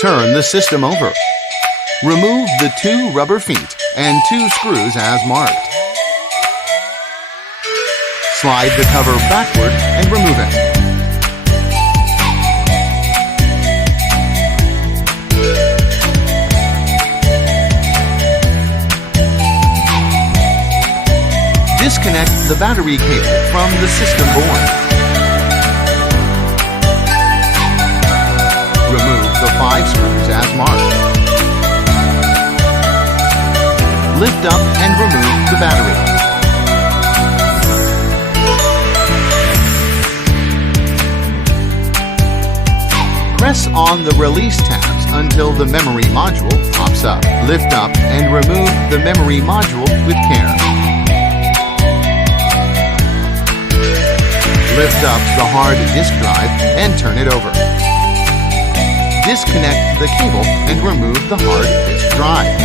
Turn the system over. Remove the 2 rubber feet and 2 screws as marked. Slide the cover backward and remove it. Disconnect the battery cable from the system board. Remove the 5 screws as marked. Lift up and remove the battery. Press on the release tabs until the memory module pops up. Lift up and remove the memory module with care. Lift up the hard disk drive and turn it over. Disconnect the cable and remove the hard disk drive.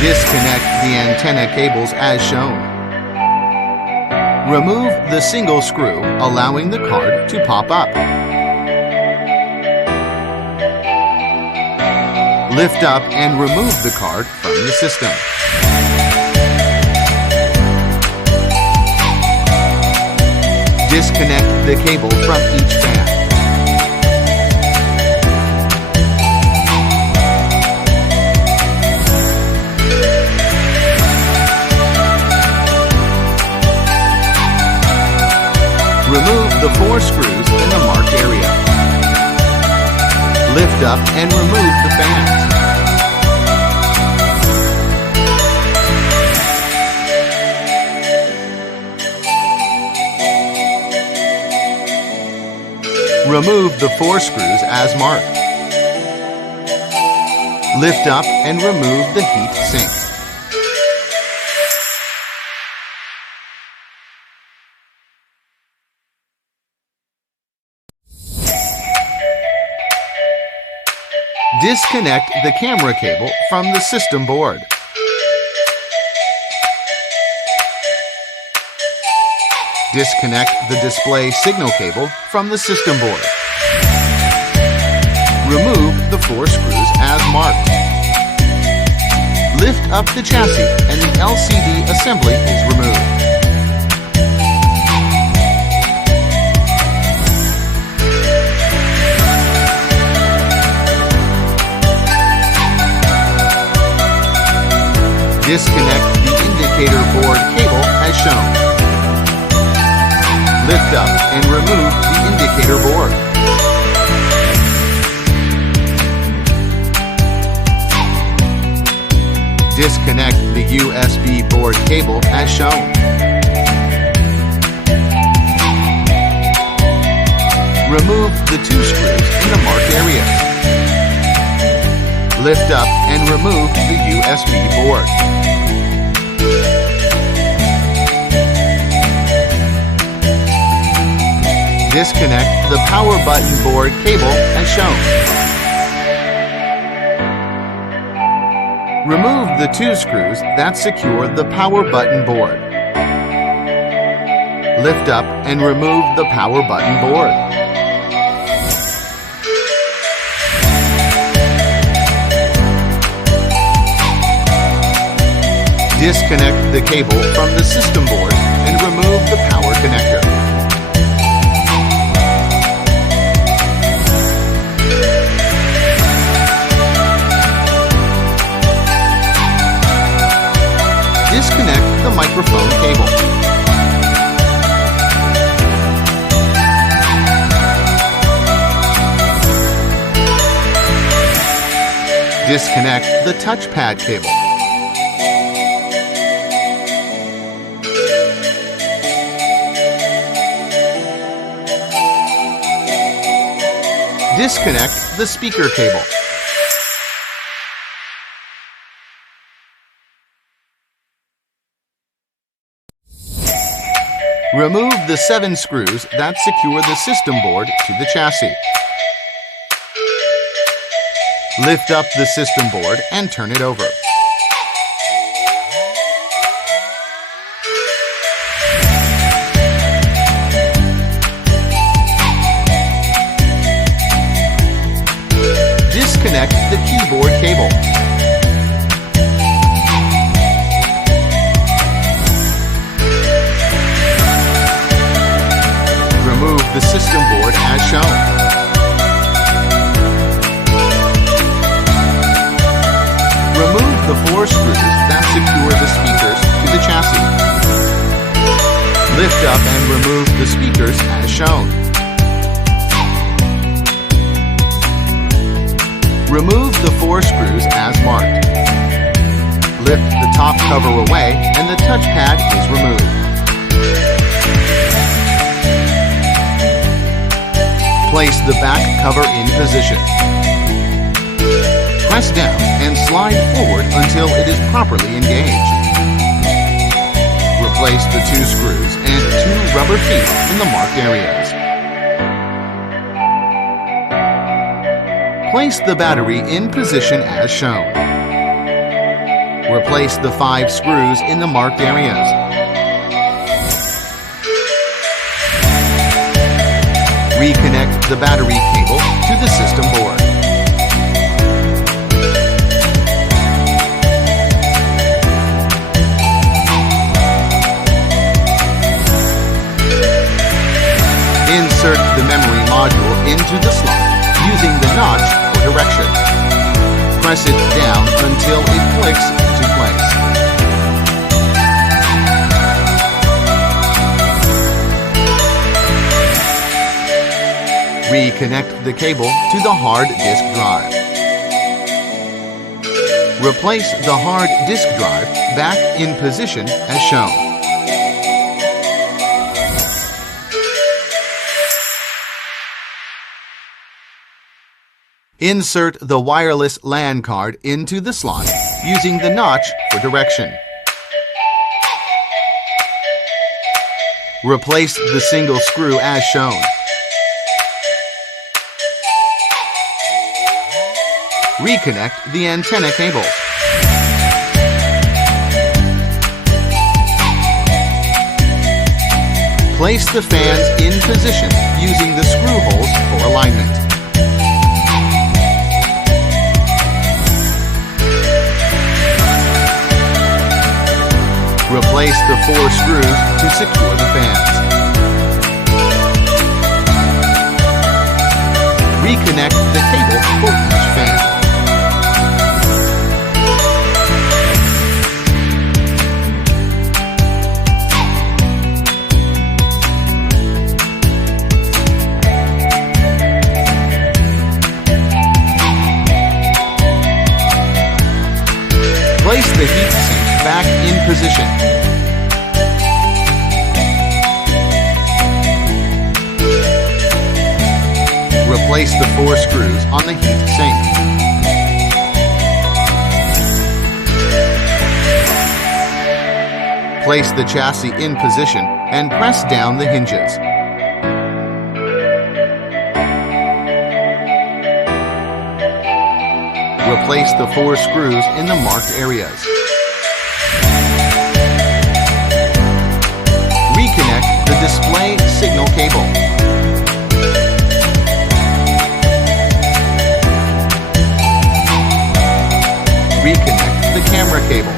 Disconnect the antenna cables as shown. Remove the single screw, allowing the card to pop up. Lift up and remove the card from the system. Disconnect the cable from each fan. Remove the 4 screws in the marked area. Lift up and remove the fans. Remove the 4 screws as marked. Lift up and remove the heat sink. Disconnect the camera cable from the system board. Disconnect the display signal cable from the system board. Remove the 4 screws as marked. Lift up the chassis and the LCD assembly is removed. Disconnect the indicator board cable as shown. Lift up and remove the indicator board. Disconnect the USB board cable as shown. Remove the 2 screws in the marked areas. Lift up and remove the USB board. Disconnect the power button board cable as shown. Remove the 2 screws that secure the power button board. Lift up and remove the power button board. Disconnect the cable from the system board and remove the power connector. Disconnect the microphone cable. Disconnect the touchpad cable. Disconnect the speaker cable. Remove the 7 screws that secure the system board to the chassis. Lift up the system board and turn it over. board cable. Remove the system board as shown. Remove the 4 screws that secure the speakers to the chassis. Lift up and remove the speakers as shown. Remove the 4 screws as marked. Lift the top cover away and the touchpad is removed. Place the back cover in position. Press down and slide forward until it is properly engaged. Replace the 2 screws and 2 rubber feet in the marked areas. Place the battery in position as shown. Replace the 5 screws in the marked areas. Reconnect the battery cable to the system board. Insert the memory module into the slot using the notch for direction. Press it down until it clicks into place. Reconnect the cable to the hard disk drive. Replace the hard disk drive back in position as shown. Insert the wireless LAN card into the slot using the notch for direction. Replace the single screw as shown. Reconnect the antenna cables. Place the fans in position using the screw holes for alignment. Replace the 4 screws to secure the fans. Reconnect the cable for each fan. Place the heatsink back in position. Replace the 4 screws on the heatsink. Place the chassis in position and press down the hinges. Replace the 4 screws in the marked areas. Reconnect the display signal cable. Reconnect the camera cable.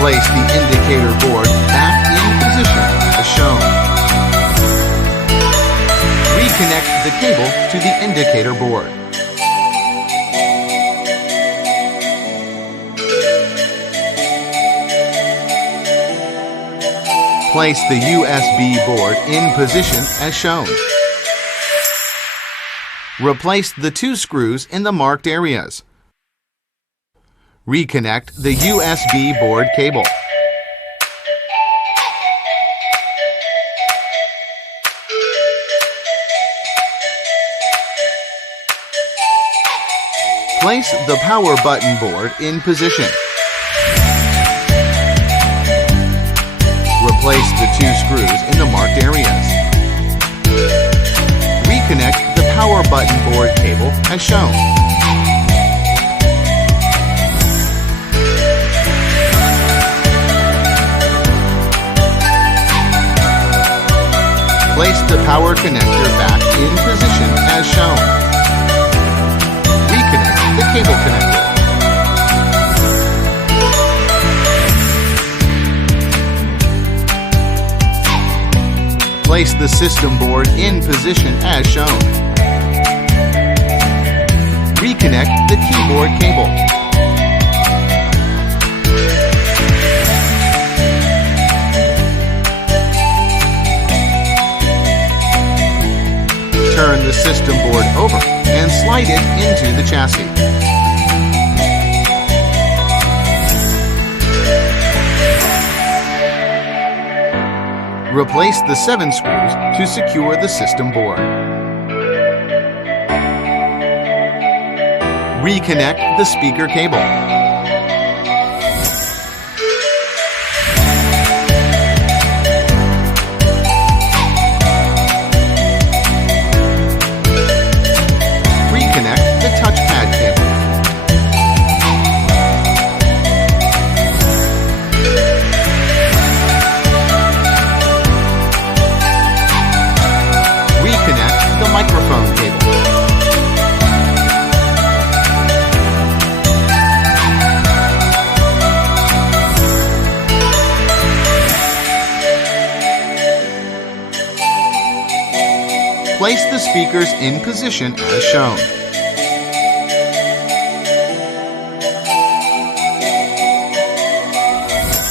Place the indicator board back in position as shown. Reconnect the cable to the indicator board. Place the USB board in position as shown. Replace the 2 screws in the marked areas. Reconnect the USB board cable. Place the power button board in position. Replace the 2 screws in the marked areas. Reconnect the power button board cable as shown. Place the power connector back in position as shown. Reconnect the cable connector. Place the system board in position as shown. Reconnect the keyboard cable. Turn the system board over and slide it into the chassis. Replace the 7 screws to secure the system board. Reconnect the speaker cable. Reconnect the touchpad cable. Reconnect the microphone cable. Place the speakers in position as shown.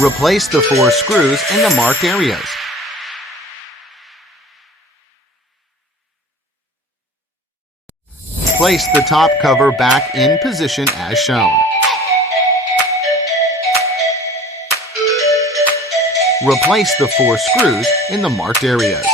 Replace the 4 screws in the marked areas. Place the top cover back in position as shown. Replace the 4 screws in the marked areas.